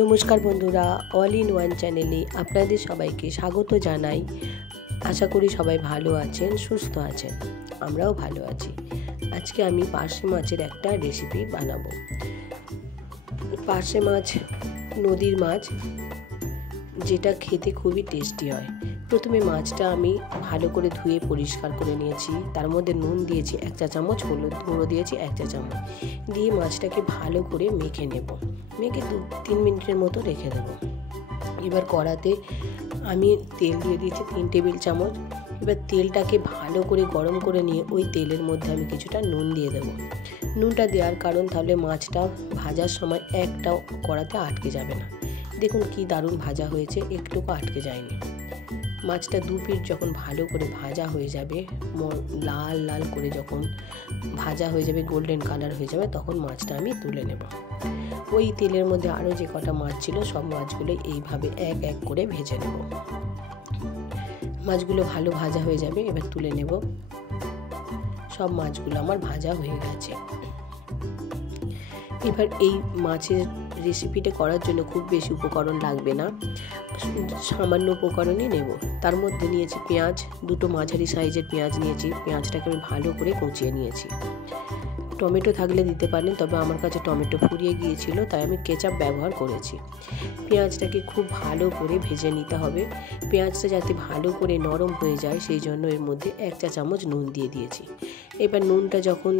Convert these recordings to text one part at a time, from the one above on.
নমস্কার বন্ধুরা, all in one চ্যানেলে আপনাদের সবাইকে স্বাগত জানাই। আশা করি সবাই ভালো আছেন, সুস্থ আছেন। আমরাও ভালো আছি। আজকে আমি পার্শে মাছের একটা রেসিপি বানাবো। পার্শে মাছ নদীর মাছ, যেটা খেতে খুবই টেস্টি হয়। প্রথমে মাছটা আমি ভালো করে ধুয়ে পরিষ্কার করে নিয়েছি। তার মধ্যে নুন দিয়েছি 1 চা চামচ, হলুদ গুঁড়ো দিয়েছি 1 চা চামচ, দিয়ে মাছটাকে ভালো করে মেখে নেব। মেখে 2-3 মিনিটের মতো রেখে দেব। এবার কড়াতে আমি তেল দিয়ে দিয়েছি 3 টেবিল চামচ। এবার তেলটাকে ভালো করে গরম করে নিয়ে ওই তেলের মধ্যে আমি কিছুটা নুন দিয়ে দেব। নুনটা দেওয়ার কারণ তাহলে মাছটা ভাজার সময় একটাও কড়াতে আটকে যাবে না। দেখুন কি দারুণ ভাজা হয়েছে, একটুকু আটকে যায়নি। মাছটা 2 পিঠ যখন ভালো করে ভাজা হয়ে যাবে, লাল লাল করে যখন ভাজা হয়ে যাবে, গোল্ডেন কালার হয়ে যাবে, তখন মাছটা আমি তুলে নেব। ওই তেলের মধ্যে আরও যে কটা মাছ ছিল সব মাছগুলো এইভাবে এক এক করে ভেজে নেব। মাছগুলো ভালো ভাজা হয়ে যাবে, এবার তুলে নেব। সব মাছগুলো আমার ভাজা হয়ে গেছে। এবার এই মাছের রেসিপিটা করার জন্য খুব বেশি উপকরণ লাগবে না, সামান্য উপকরণই নেব। তার মধ্যে নিয়েছি পেঁয়াজ, 2টো মাঝারি সাইজের পেঁয়াজ নিয়েছি। পেঁয়াজটাকে আমি ভালো করে কুচিয়ে নিয়েছি। টমেটো থাকলে দিতে পারেন, তবে আমার কাছে টমেটো ফুরিয়ে গিয়েছিল, তাই আমি কেচাপ ব্যবহার করেছি। পেঁয়াজটাকে খুব ভালো করে ভেজে নিতে হবে। পেঁয়াজটা যাতে ভালো করে নরম হয়ে যায়, সেই জন্য এর মধ্যে 1 চা চামচ নুন দিয়ে দিয়েছি। এবার নুনটা যখন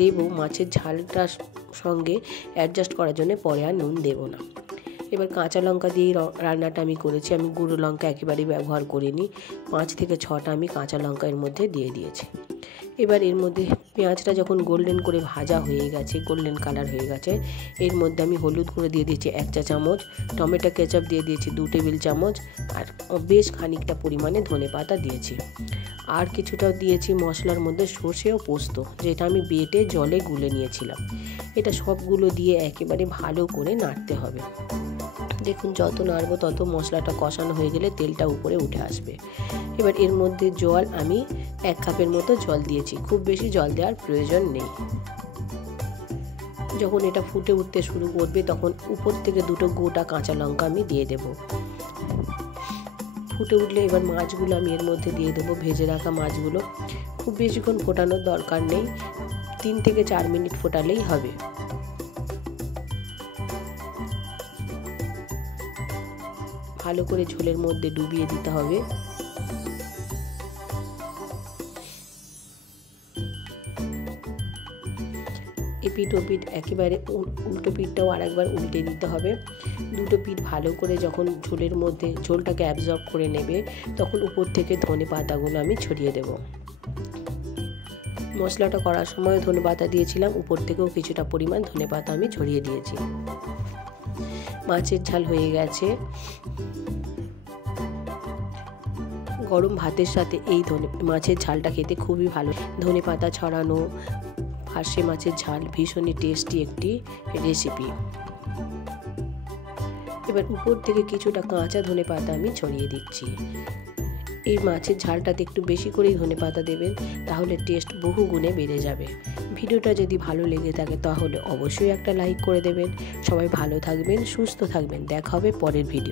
দেব, মাছের ঝালটার সঙ্গে অ্যাডজাস্ট করার জন্য পরে আর নুন দেব না। এবার কাঁচা লঙ্কা দিয়ে রান্নাটা আমি করেছি। আমি গুঁড়ো লঙ্কা একেবারেই ব্যবহার করিনি। 5 থেকে 6টা আমি কাঁচা লঙ্কা এর মধ্যে দিয়ে দিয়েছি। এবার এর মধ্যে পেঁয়াজটা যখন গোল্ডেন করে ভাজা হয়ে গেছে, গোল্ডেন কালার হয়ে গেছে, এর মধ্যে আমি হলুদ গুঁড়ো দিয়ে দিয়েছি 1 চা চামচ, টমেটো কেচাপ দিয়ে দিয়েছি 2 টেবিল চামচ, আর বেশ খানিকটা পরিমাণে ধনেপাতা দিয়েছি। আর কিছুটা দিয়েছি মশলার মধ্যে সর্ষে ও পোস্ত, যেটা আমি বেটে জলে গুলে নিয়েছিলাম। এটা সবগুলো দিয়ে একেবারে ভালো করে নাড়তে হবে। দেখুন, যত নাড়বো তত মশলাটা কষানো হয়ে গেলে তেলটা উপরে উঠে আসবে। এবার এর মধ্যে জল আমি 1 কাপের মতো জল দিয়েছি। খুব বেশি জল দেওয়ার প্রয়োজন নেই। যখন এটা ফুটে উঠতে শুরু করবে, তখন উপর থেকে 2টো গোটা কাঁচা লঙ্কা আমি দিয়ে দেব। ফুটে উঠলে এবার মাছগুলো আমি এর মধ্যে দিয়ে দেবো, ভেজে রাখা মাছগুলো। খুব বেশিক্ষণ ফোটানোর দরকার নেই, 3 থেকে 4 মিনিট ফোটালেই হবে। ভালো করে ঝোলের মধ্যে ডুবিয়ে দিতে হবে। এপিঠ ওপিঠ একেবারে উল্টো পিঠটাও আরেকবার উল্টে দিতে হবে। 2টো পিঠ ভালো করে যখন ঝোলের মধ্যে ঝোলটাকে অ্যাবজর্ব করে নেবে, তখন উপর থেকে ধনেপাতাগুলো আমি ছড়িয়ে দেব। মশলাটা করার সময় ধনেপাতা দিয়েছিলাম, উপর থেকেও কিছুটা পরিমাণ ধনেপাতা আমি ছড়িয়ে দিয়েছি। মাছের ঝাল হয়ে গেছে। গরম ভাতের সাথে এই মাছের ঝালটা খেতে খুবই ভালো। ধনেপাতা ছড়ানো পার্শে মাছের ঝাল ভীষণই টেস্টি একটি রেসিপি। এবার উপর থেকে কিছুটা কাঁচা ধনেপাতা আমি ছড়িয়ে দিচ্ছি। এই মাছের ঝালটাতে একটু বেশি করেই ধনেপাতা দেবেন, তাহলে টেস্ট বহু গুণে বেড়ে যাবে। ভিডিওটা যদি ভালো লেগে থাকে তাহলে অবশ্যই একটা লাইক করে দেবেন। সবাই ভালো থাকবেন, সুস্থ থাকবেন। দেখা হবে পরের ভিডিও।